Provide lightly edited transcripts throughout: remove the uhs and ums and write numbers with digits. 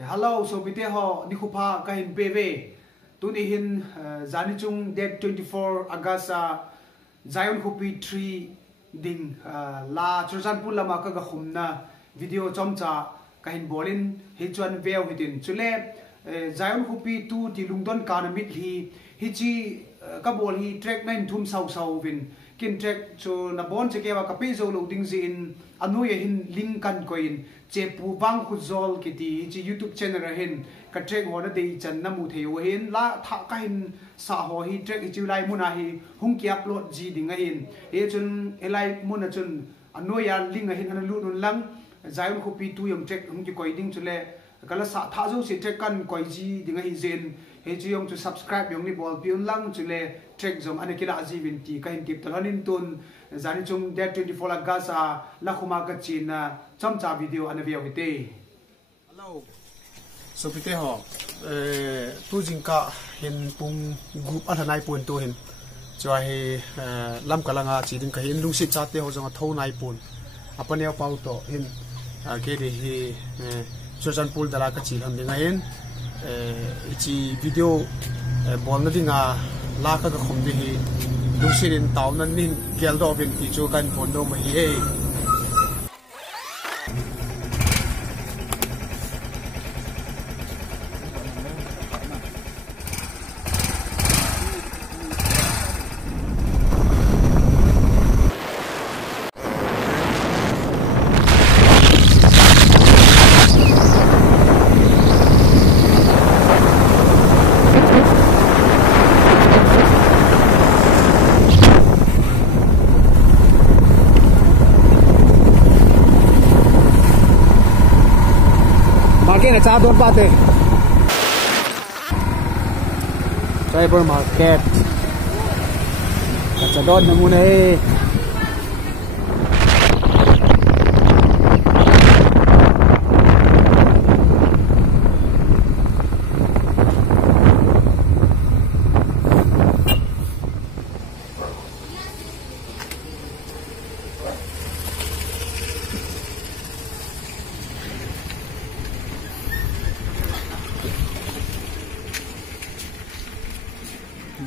Hello, so bite ho nikhupa kahin peve tuni hin zani chung date 24 Agasa Zion Khupi 3 ding la churjan pulama ka khumna video chomcha kahin bolin hichuan veo hitin chule Zion Khupi 2 ti lungdon kanamit hi chi ka bol hi track 9 thum sau vin kin track chu na bon chekewa ka pe zo loading zin anu ye hin link kan koin che pu bang khu zol kiti chi YouTube channel hin ka track ho na dei chan na mu theu hin la tha ka hin sa ho hi track chi lai mu na hi hung ki upload ji ding a hin e chun elai mu na chun anu ya link a hin han lu nun lang Zion Khupi 2 yom track hung ki koi ding chule kala sa tha zo si track kan koi ji ding a hi zen he chi yom chu subscribe yong ni bol piun lang chule track zom ane kila aji vinti ka hin tip talanin tun zani chung date 24 Agasa la khuma ka china chamcha video ane view hite hello so pite ho tu jingka hin pung group anai pun tu hin chwa he lam kalanga chi ding ka hin lungsi chate ho jong thau nai pun apane pau to hin ke ri hi social pool dala ka chi ham dinga hin chi video bol na dinga la ka khom di hi lungsirin taw nan nin gel do vin ti chu kan pon do ma hi Market cha don pate Cyber market cha don namune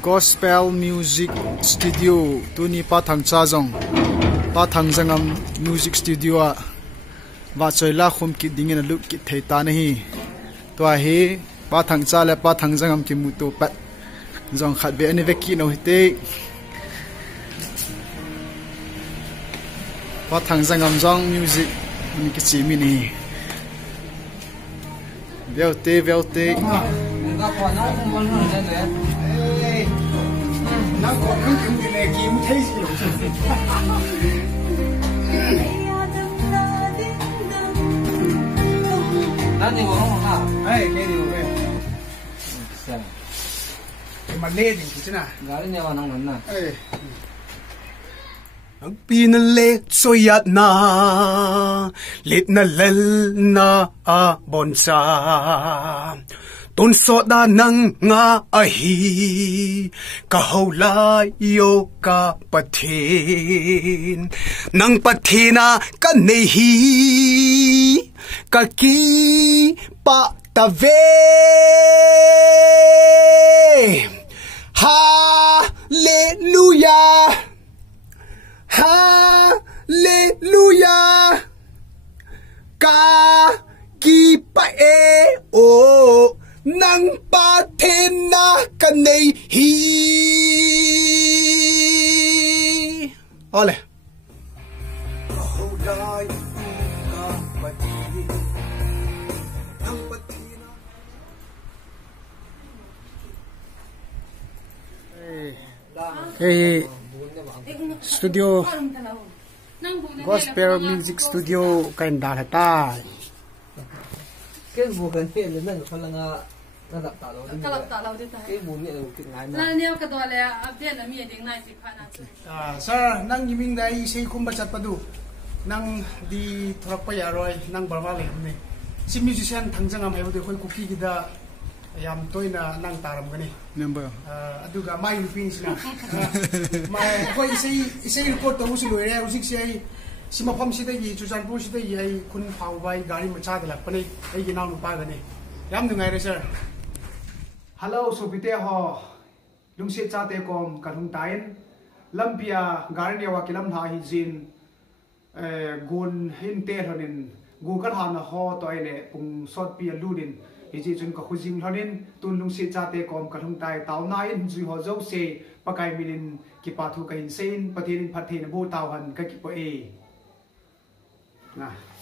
Gospel Music Studio tuni pathang cha jong pathang jangam music studio a wa choila khum ki dingena luk ki theita nahi to a he pathang cha le pathang jangam ki mu to pat jong khat be ani veki no hite pathang jangam jong music ni ki chi mi ni veute nang ko nang kim le kim thei si lo nan ni wo ma ai ke ni wo sa ke ma le ding ki china ga ni wa nang nan na ai ang pinale soyat na lit na lel na a bonsa Tôn so da nang nga ahi kahawla yo ka pathin nang pathina ka nehi ka ki pa tave hallelujah hallelujah ka ki pa o nang pathina ka nehi ole hey studio Gospel Music Studio kan da ta cái buồn cái này là nó là nó lập tạo lâu đi cái buồn này là cái ngày mà nếu cái đó là update là mình định này thì phải à sir nang yiming dai sei khumba chat padu nang di thorak pa ya roi nang barwa le ne si musician thangjang am hebu de khoi kuki gi da yam toina nang taram gani number aduga mai pin sina mai khoi sei record to usi loire usik sei सिमा फम सिदगी चुचानपुर सिदगी आई खुन फाउबाई गाड़ी मचा दलपने आई गिनाव नुपा गने याम नुंगाई रे सर हेलो सोबिते हो लुंगसे चाते कोम कथुंग टाइन लंपिया गाड़ी ने वाकिलम था ही जिन गुन हिन ते हनिन गुगल हाना हो तो आइले पुंग सॉट पिया लुदिन हिजी जुन का खुजिंग हनिन तुन लुंगसे चाते कोम कथुंग टाइ ताव नाइन जुइ हो जो से पकाई मिलिन कि पाथु कहिन सेन पतिन फथेन बो ताव हन का कि पो ए นะ